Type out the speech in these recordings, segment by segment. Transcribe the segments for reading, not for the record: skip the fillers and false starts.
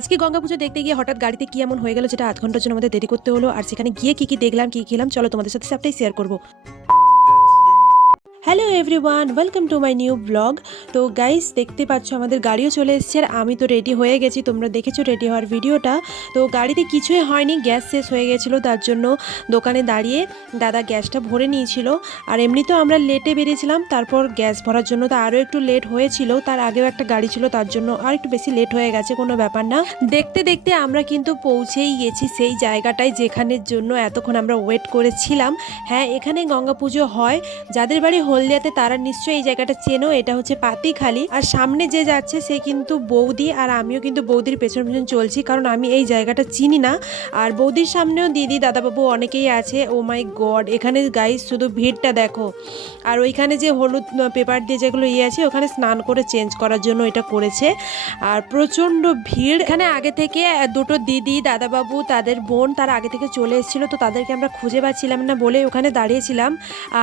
আজকে গঙ্গা পুজো দেখতে গিয়ে হঠাৎ গাড়িতে কি এমন হয়ে গেল যেটা আধ ঘন্টার জন্য আমাদের দেরি করতে হলো। আর সেখানে গিয়ে কি দেখলাম কি খেলাম চলো তোমাদের সাথে সবটাই শেয়ার করবো। Hello everyone, welcome to my new blog. তো গাইস দেখতে পাচ্ছ আমাদের গাড়িও চলে এসেছে আর আমি তো রেডি হয়ে গেছি, তোমরা দেখেছো রেডি হওয়ার ভিডিওটা। তো গাড়িতে কিছুই হয়নি, গ্যাস শেষ হয়ে গেছিলো, তার জন্য দোকানে দাঁড়িয়ে দাদা গ্যাসটা ভরে নিয়েছিল। আর এমনিতেও আমরা লেটে বেরিয়েছিলাম, তারপর গ্যাস ভরার জন্য তো আরও একটু লেট হয়েছিল, তার আগেও একটা গাড়ি ছিল তার জন্য আর একটু বেশি লেট হয়ে গেছে, কোনো ব্যাপার না। দেখতে দেখতে আমরা কিন্তু পৌঁছেই গেছি সেই জায়গাটায় যেখানের জন্য এতক্ষণ আমরা ওয়েট করেছিলাম। হ্যাঁ, এখানে গঙ্গা পুজো হয়। যাদের বাড়ি হলদিয়াতে তারা নিশ্চয়ই এই জায়গাটা চেনো, এটা হচ্ছে পাতিখালি। আর সামনে যে যাচ্ছে সে কিন্তু বৌদি, আর আমিও কিন্তু বৌদির পেছন পেছন চলছি, কারণ আমি এই জায়গাটা চিনি না। আর বৌদির সামনেও দিদি দাদাবাবু অনেকেই আছে। ও মাই গড, এখানে গাইস শুধু ভিড়টা দেখো। আর ওইখানে যে হলুদ পেপার দিয়ে যেগুলো আছে ওখানে স্নান করে চেঞ্জ করার জন্য এটা করেছে। আর প্রচণ্ড ভিড় এখানে। আগে থেকে দুটো দিদি দাদাবাবু তাদের বোন তারা আগে থেকে চলে এসেছিলো, তো তাদেরকে আমরা খুঁজে পাচ্ছিলাম না বলে ওখানে দাঁড়িয়েছিলাম।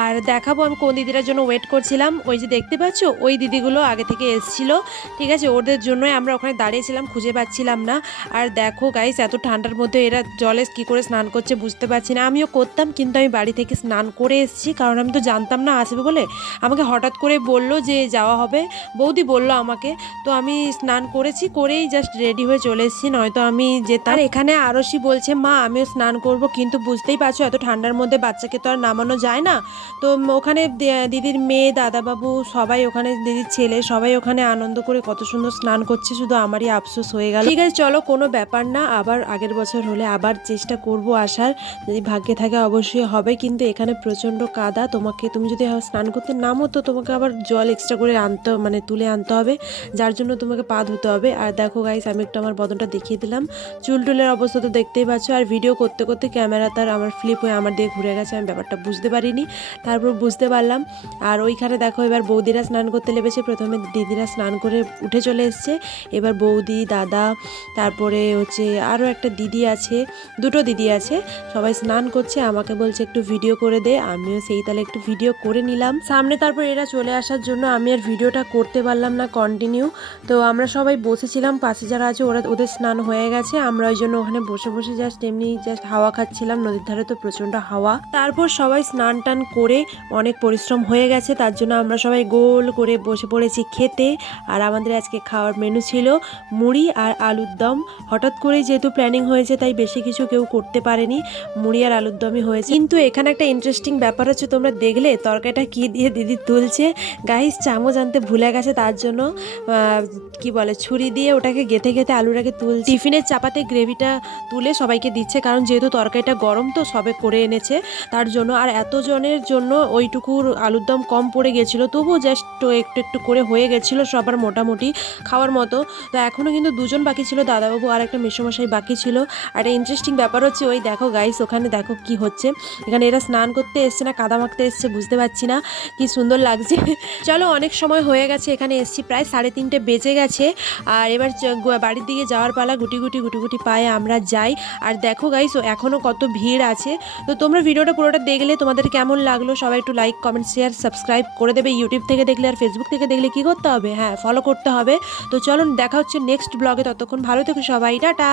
আর দেখাবো আমি কোন দিদিটার জন্য ওয়েট করছিলাম। ওই যে দেখতে পাচ্ছ ওই দিদিগুলো আগে থেকে এসেছিলো, ঠিক আছে, ওদের জন্যই আমরা ওখানে দাঁড়িয়েছিলাম, খুঁজে পাচ্ছিলাম না। আর দেখো গাইস, এত ঠান্ডার মধ্যে এরা জলে কী করে স্নান করছে বুঝতে পারছি না। আমিও করতাম, কিন্তু আমি বাড়ি থেকে স্নান করে এসেছি, কারণ আমি তো জানতাম না আসবে বলে। আমাকে হঠাৎ করে বললো যে যাওয়া হবে, বৌদি বললো আমাকে, তো আমি স্নান করেছি, করেই জাস্ট রেডি হয়ে চলে এসেছি, নয়তো আমি যেতাম। আর এখানে আরশি বলছে মা আমিও স্নান করব, কিন্তু বুঝতেই পারছো এত ঠান্ডার মধ্যে বাচ্চাকে তো আর নামানো যায় না। তো ওখানে দিদির মেয়ে দাদাবাবু সবাই, ওখানে দিদির ছেলে সবাই ওখানে আনন্দ করে কত সুন্দর স্নান করছে, শুধু আমারই আফসোস হয়ে গেল। ঠিক আছে চলো, কোনো ব্যাপার না, আবার আগের বছর হলে আবার চেষ্টা করব আসার, যদি ভাগ্যে থাকে অবশ্যই হবে। কিন্তু এখানে প্রচণ্ড কাদা, তুমি যদি স্নান করতে নামো তো তোমাকে আবার জল এক্সট্রা করে আনতে মানে তুলে আনতে হবে, যার জন্য তোমাকে পা ধুতে হবে। আর দেখো গাইস, আমি একটু আমার বদনটা দেখিয়ে দিলাম, চুল টুলের অবস্থা তো দেখতেই পাচ্ছ। আর ভিডিও করতে করতে ক্যামেরা তার আমার ফ্লিপ হয়ে আমার দিকে ঘুরে গেছে, আমি ব্যাপারটা বুঝতে পারিনি, তারপর বুঝতে পারলাম। আর ওইখানে দেখো এবার বৌদিরা স্নান করতে লেগেছে, প্রথমে দিদিরা স্নান করে উঠে চলে এসছে, এবার বৌদি দাদা তারপরে হচ্ছে আরও একটা দিদি আছে, দুটো দিদি আছে, সবাই স্নান করছে। আমাকে বলছে একটু ভিডিও করে দে, আমিও সেই তাহলে একটু ভিডিও করে নিলাম সামনে। তারপর এরা চলে আসার জন্য আমি আর ভিডিওটা করতে পারলাম না কন্টিনিউ। তো আমরা সবাই বসেছিলাম, পাশে যারা আছে ওদের স্নান হয়ে গেছে, আমরা ওই জন্য ওখানে বসে বসে জাস্ট এমনি জাস্ট হাওয়া খাচ্ছিলাম, নদীর ধারে তো প্রচণ্ড হাওয়া। তারপর সবাই স্নান টান করে অনেক পরিশ্রম হয়ে গেছে, তার জন্য আমরা সবাই গোল করে বসে পড়েছি খেতে। আর আমাদের আজকে খাওয়ার মেনু ছিল মুড়ি আর আলুর দম। হঠাৎ করেই যেহেতু প্ল্যানিং হয়েছে তাই বেশি কিছু কেউ করতে পারেনি, মুড়ি আর আলুর দমই হয়েছে। কিন্তু এখানে একটা ইন্টারেস্টিং ব্যাপার হচ্ছে, তোমরা দেখলে তরকারিটা কি দিয়ে দিদি তুলছে। গাইস চামচ আনতে ভুলে গেছে, তার জন্য কি বলে ছুরি দিয়ে ওটাকে গেঁথে গেঁথে আলুটাকে তুলছে, টিফিনের চাপাতে গ্রেভিটা তুলে সবাইকে দিচ্ছে, কারণ যেহেতু তরকারিটা গরম তো সবে করে এনেছে তার জন্য। আর এতজনের জন্য ওইটুকুর আলুর দম কম পড়ে গেছিলো, তবুও জাস্ট একটু একটু করে হয়ে গেছিলো সবার মোটামুটি খাওয়ার মতো। তো এখনও কিন্তু দুজন বাকি ছিল, দাদাবাবু আর একটা মেসোমশাই বাকি ছিল। আর একটা ইন্টারেস্টিং ব্যাপার হচ্ছে ওই দেখো গাইস, ওখানে দেখো কি হচ্ছে, এখানে এরা স্নান করতে এসছে না কাদা মাখতে এসছে বুঝতে পারছি না, কি সুন্দর লাগছে। চলো অনেক সময় হয়ে গেছে, এখানে এসছি প্রায় 3:30 বেজে গেছে। আর এবার বাড়ির দিকে যাওয়ার পালা, গুটি গুটি পায়ে আমরা যাই। আর দেখো গাইস এখনও কত ভিড় আছে। তো তোমরা ভিডিওটা পুরোটা দেখলে তোমাদের কেমন লাগলো সবাই একটু লাইক কমেন্ট শেয়ার সাবস্ক্রাইব করে দেবে। ইউটিউব থেকে দেখলে আর ফেসবুক থেকে দেখলে কি করতে হবে, হ্যাঁ ফলো করতে হবে। তো চলো দেখা হচ্ছে নেক্সট ব্লগে, ততক্ষণ ভালো থেকো সবাই, টাটা।